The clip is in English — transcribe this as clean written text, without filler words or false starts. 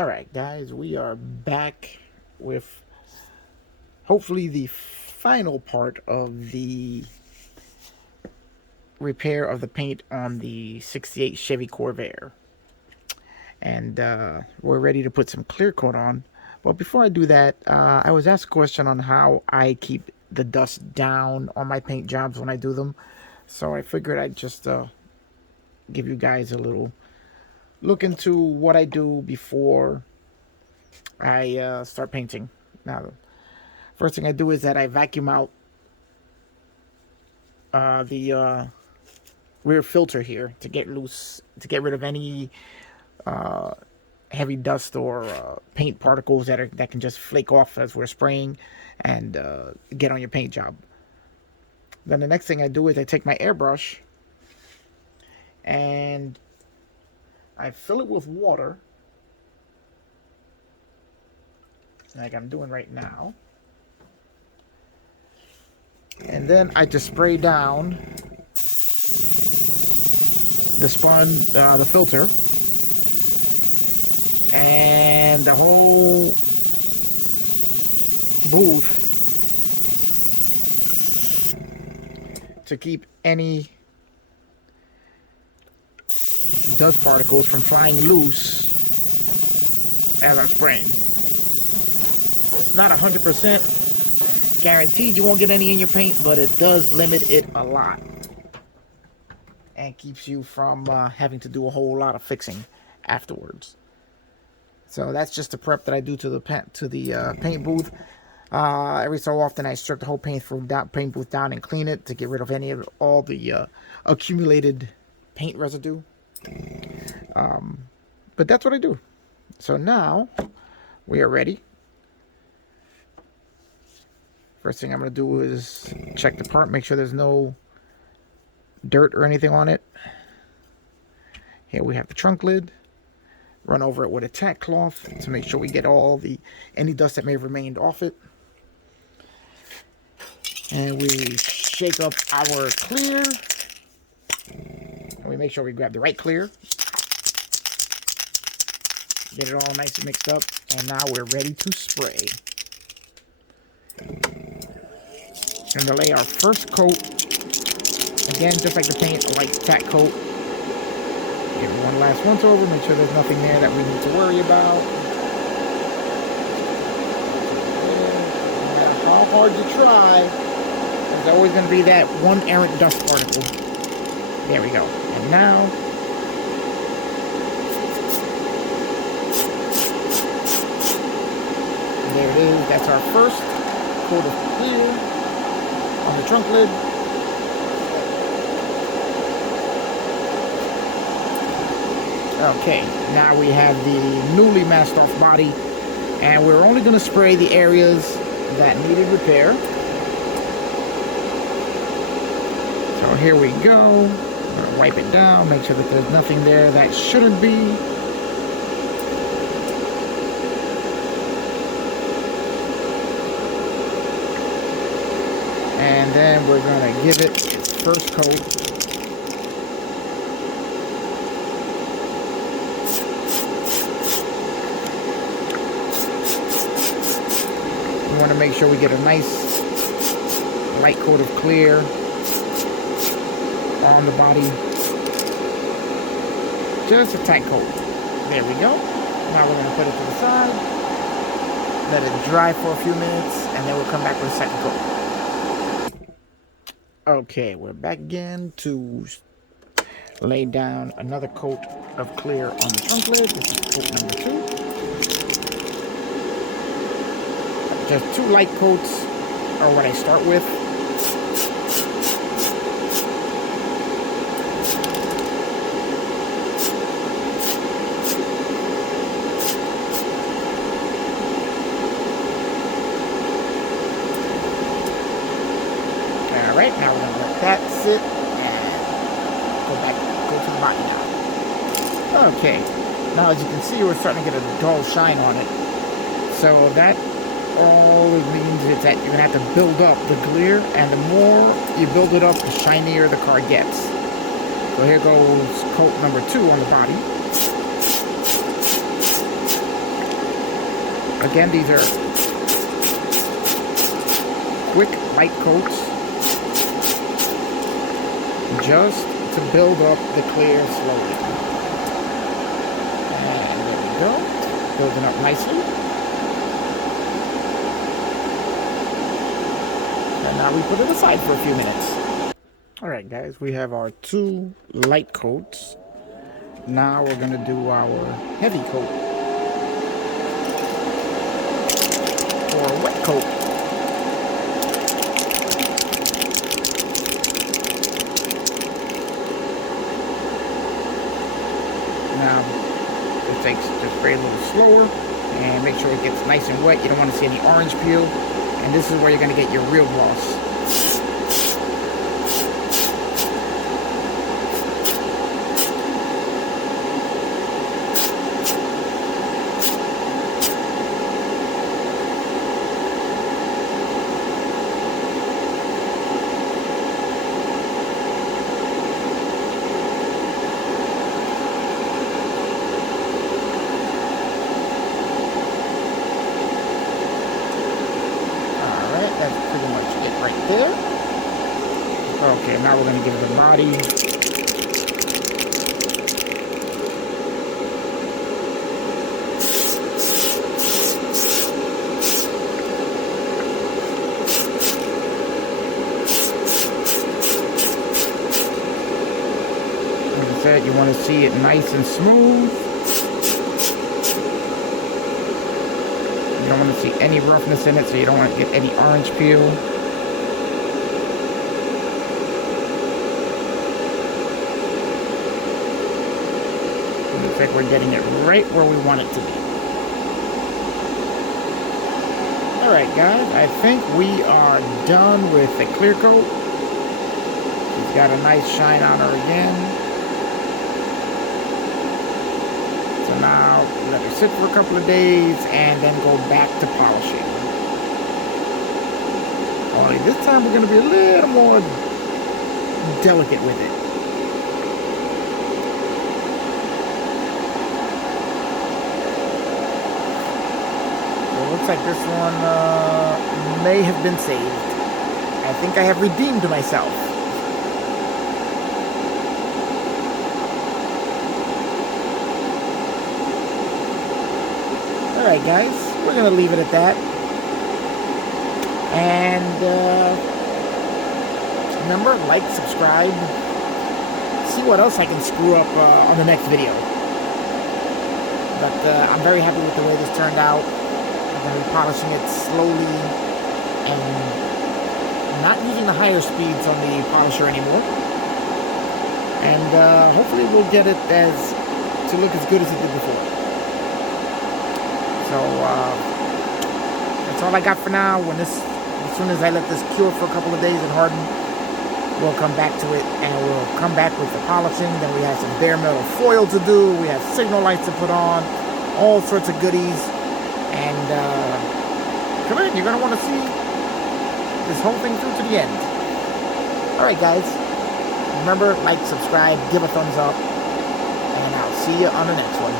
Alright guys, we are back with hopefully the final part of the repair of the paint on the 68 Chevy Corvair. And we're ready to put some clear coat on. But before I do that, I was asked a question on how I keep the dust down on my paint jobs when I do them. So I figured I'd just give you guys a little look into what I do before I start painting. Now, first thing I do is that I vacuum out the rear filter here to get rid of any heavy dust or paint particles that can just flake off as we're spraying and get on your paint job. Then the next thing I do is I take my airbrush and I fill it with water, like I'm doing right now. And then I just spray down the filter, and the whole booth to keep any dust particles from flying loose as I'm spraying. It's not 100% guaranteed you won't get any in your paint, but it does limit it a lot and keeps you from having to do a whole lot of fixing afterwards. So that's just the prep that I do to the paint booth. Every so often I strip the whole paint booth down and clean it to get rid of all the accumulated paint residue. But that's what I do. So now we are ready. First thing I'm going to do is check the part, make sure there's no dirt or anything on it. Here we have the trunk lid. Run over it with a tack cloth to make sure we get any dust that may have remained off it. And we shake up our clear. And we make sure we grab the right clear. Get it all nice and mixed up. And now we're ready to spray. And to lay our first coat, again, just like the paint, a light tack coat. Give it one last once over, make sure there's nothing there that we need to worry about. No matter how hard you try, there's always going to be that one errant dust particle. There we go. And now, there it is. That's our first coat of clear on the trunk lid. Okay, now we have the newly masked off body, and we're only going to spray the areas that needed repair. So here we go. I'm going to wipe it down, make sure that there's nothing there that shouldn't be. And then we're going to give it its first coat. We want to make sure we get a nice light coat of clear on the body. Just a tight coat. There we go. Now we're going to put it to the side. Let it dry for a few minutes, and then we'll come back with a second coat. Okay, we're back again to lay down another coat of clear on the trunk lid. This is coat number 2. Just 2 light coats are what I start with. Alright, now we're going to let that sit and go to the body now. Okay, now as you can see, we're starting to get a dull shine on it. So that all it means is that you're going to have to build up the clear, and the more you build it up, the shinier the car gets. So here goes coat number 2 on the body. Again, these are quick light coats just to build up the clear slowly. And there we go, building up nicely. And now we put it aside for a few minutes. Alright guys, we have our 2 light coats. Now we're going to do our heavy coat, or a wet coat. Now, it takes just very little slower, and make sure it gets nice and wet. You don't want to see any orange peel, and this is where you're going to get your real gloss. That's pretty much it right there. Okay, now we're going to give it a body. Like I said, you want to see it nice and smooth. You don't want to see any roughness in it, so you don't want to get any orange peel. Looks like we're getting it right where we want it to be. Alright guys, I think we are done with the clear coat. She's got a nice shine on her again. So now, let her sit for a couple of days and then go back to polishing. Only this time we're going to be a little more delicate with it. So it looks like this one may have been saved. I think I have redeemed myself. Alright guys, we're going to leave it at that. And remember, like, subscribe, see what else I can screw up on the next video. But I'm very happy with the way this turned out. I'm going to be polishing it slowly and not using the higher speeds on the polisher anymore. And hopefully we'll get it to look as good as it did before. So that's all I got for now. As soon as I let this cure for a couple of days and harden, we'll come back to it, and we'll come back with the polishing. Then we have some bare metal foil to do. We have signal lights to put on, all sorts of goodies. And come in, you're gonna want to see this whole thing through to the end. All right, guys. Remember, like, subscribe, give a thumbs up, and I'll see you on the next one.